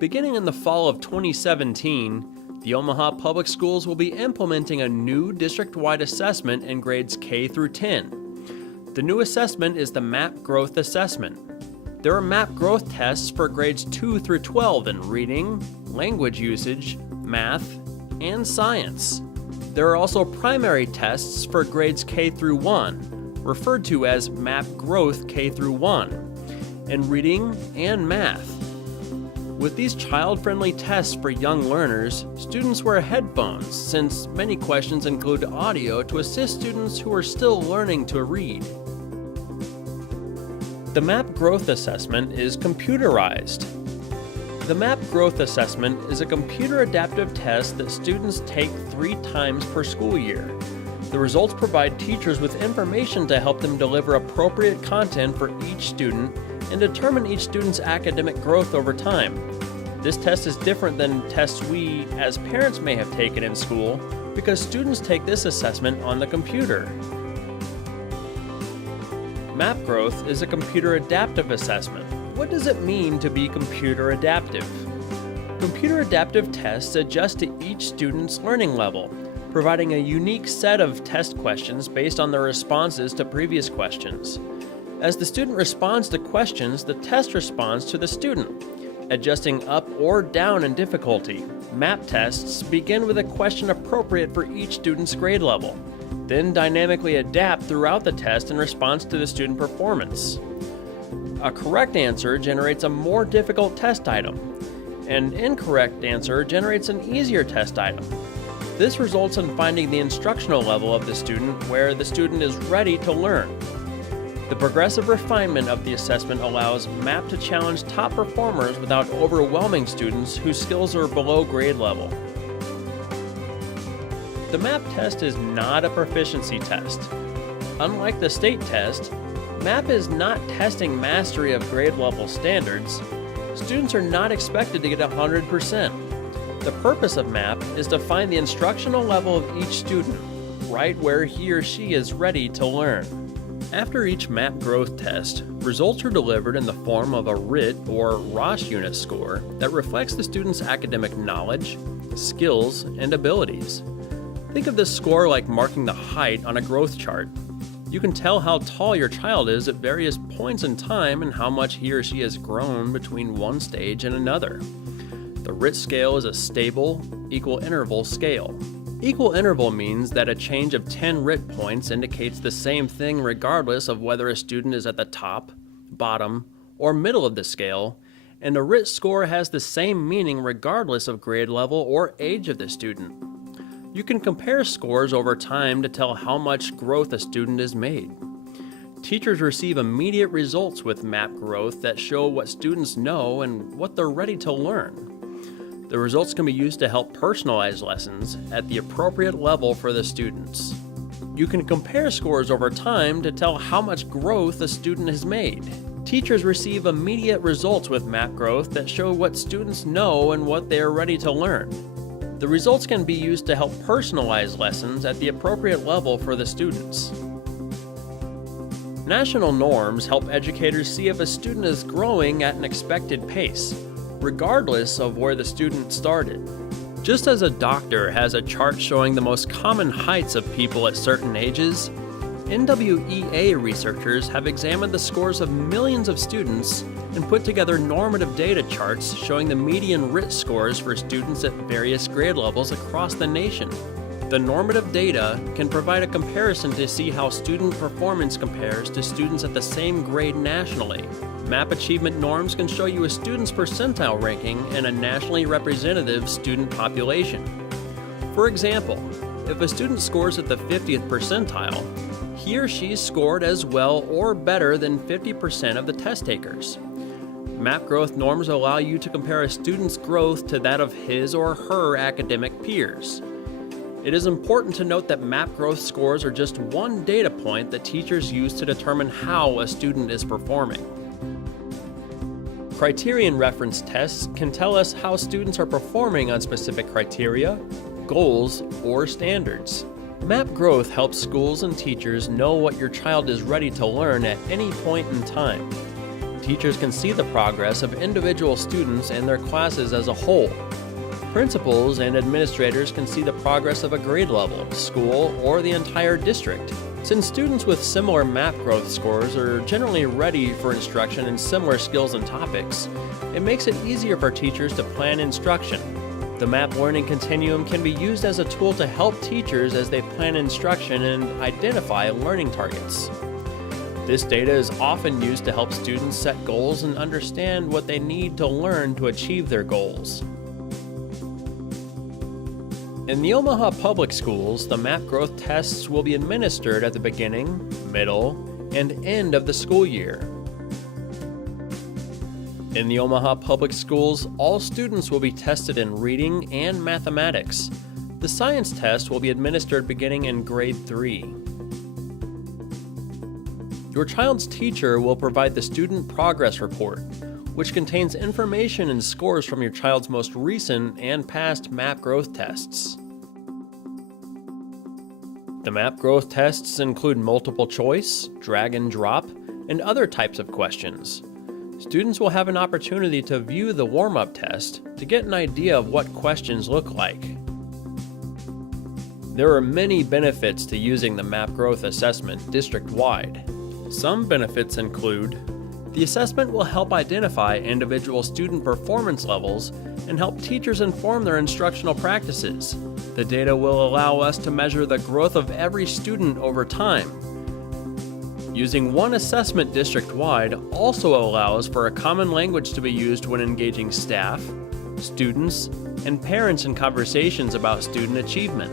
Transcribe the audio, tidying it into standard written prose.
Beginning in the fall of 2017, the Omaha Public Schools will be implementing a new district-wide assessment in grades K through 10. The new assessment is the MAP Growth Assessment. There are MAP growth tests for grades 2 through 12 in reading, language usage, math, and science. There are also primary tests for grades K through 1, referred to as MAP Growth K through 1, in reading and math. With these child-friendly tests for young learners, students wear headphones since many questions include audio to assist students who are still learning to read. The MAP Growth Assessment is computerized. The MAP Growth Assessment is a computer adaptive test that students take 3 times per school year. The results provide teachers with information to help them deliver appropriate content for each student and determine each student's academic growth over time. This test is different than tests we, as parents, may have taken in school because students take this assessment on the computer. MAP Growth is a computer adaptive assessment. What does it mean to be computer adaptive? Computer adaptive tests adjust to each student's learning level, providing a unique set of test questions based on their responses to previous questions. As the student responds to questions, the test responds to the student, adjusting up or down in difficulty. MAP tests begin with a question appropriate for each student's grade level, then dynamically adapt throughout the test in response to the student performance. A correct answer generates a more difficult test item. An incorrect answer generates an easier test item. This results in finding the instructional level of the student where the student is ready to learn. The progressive refinement of the assessment allows MAP to challenge top performers without overwhelming students whose skills are below grade level. The MAP test is not a proficiency test. Unlike the state test, MAP is not testing mastery of grade level standards. Students are not expected to get 100%. The purpose of MAP is to find the instructional level of each student, right where he or she is ready to learn. After each MAP growth test, results are delivered in the form of a RIT or Ross unit score that reflects the student's academic knowledge, skills, and abilities. Think of this score like marking the height on a growth chart. You can tell how tall your child is at various points in time and how much he or she has grown between one stage and another. The RIT scale is a stable, equal interval scale. Equal interval means that a change of 10 RIT points indicates the same thing regardless of whether a student is at the top, bottom, or middle of the scale, and a RIT score has the same meaning regardless of grade level or age of the student. You can compare scores over time to tell how much growth a student has made. Teachers receive immediate results with MAP growth that show what students know and what they're ready to learn. The results can be used to help personalize lessons at the appropriate level for the students. You can compare scores over time to tell how much growth a student has made. Teachers receive immediate results with MAP growth that show what students know and what they are ready to learn. The results can be used to help personalize lessons at the appropriate level for the students. National norms help educators see if a student is growing at an expected pace, regardless of where the student started. Just as a doctor has a chart showing the most common heights of people at certain ages, NWEA researchers have examined the scores of millions of students and put together normative data charts showing the median RIT scores for students at various grade levels across the nation. The normative data can provide a comparison to see how student performance compares to students at the same grade nationally. MAP achievement norms can show you a student's percentile ranking in a nationally representative student population. For example, if a student scores at the 50th percentile, he or she scored as well or better than 50% of the test takers. MAP growth norms allow you to compare a student's growth to that of his or her academic peers. It is important to note that MAP growth scores are just one data point that teachers use to determine how a student is performing. Criterion reference tests can tell us how students are performing on specific criteria, goals, or standards. MAP growth helps schools and teachers know what your child is ready to learn at any point in time. Teachers can see the progress of individual students and their classes as a whole. Principals and administrators can see the progress of a grade level, school, or the entire district. Since students with similar MAP growth scores are generally ready for instruction in similar skills and topics, it makes it easier for teachers to plan instruction. The MAP learning continuum can be used as a tool to help teachers as they plan instruction and identify learning targets. This data is often used to help students set goals and understand what they need to learn to achieve their goals. In the Omaha Public Schools, the MAP growth tests will be administered at the beginning, middle, and end of the school year. In the Omaha Public Schools, all students will be tested in reading and mathematics. The science test will be administered beginning in grade 3. Your child's teacher will provide the student progress report, which contains information and scores from your child's most recent and past MAP growth tests. The MAP growth tests include multiple choice, drag and drop, and other types of questions. Students will have an opportunity to view the warm-up test to get an idea of what questions look like. There are many benefits to using the MAP growth assessment district-wide. Some benefits include: the assessment will help identify individual student performance levels and help teachers inform their instructional practices. The data will allow us to measure the growth of every student over time. Using one assessment district-wide also allows for a common language to be used when engaging staff, students, and parents in conversations about student achievement.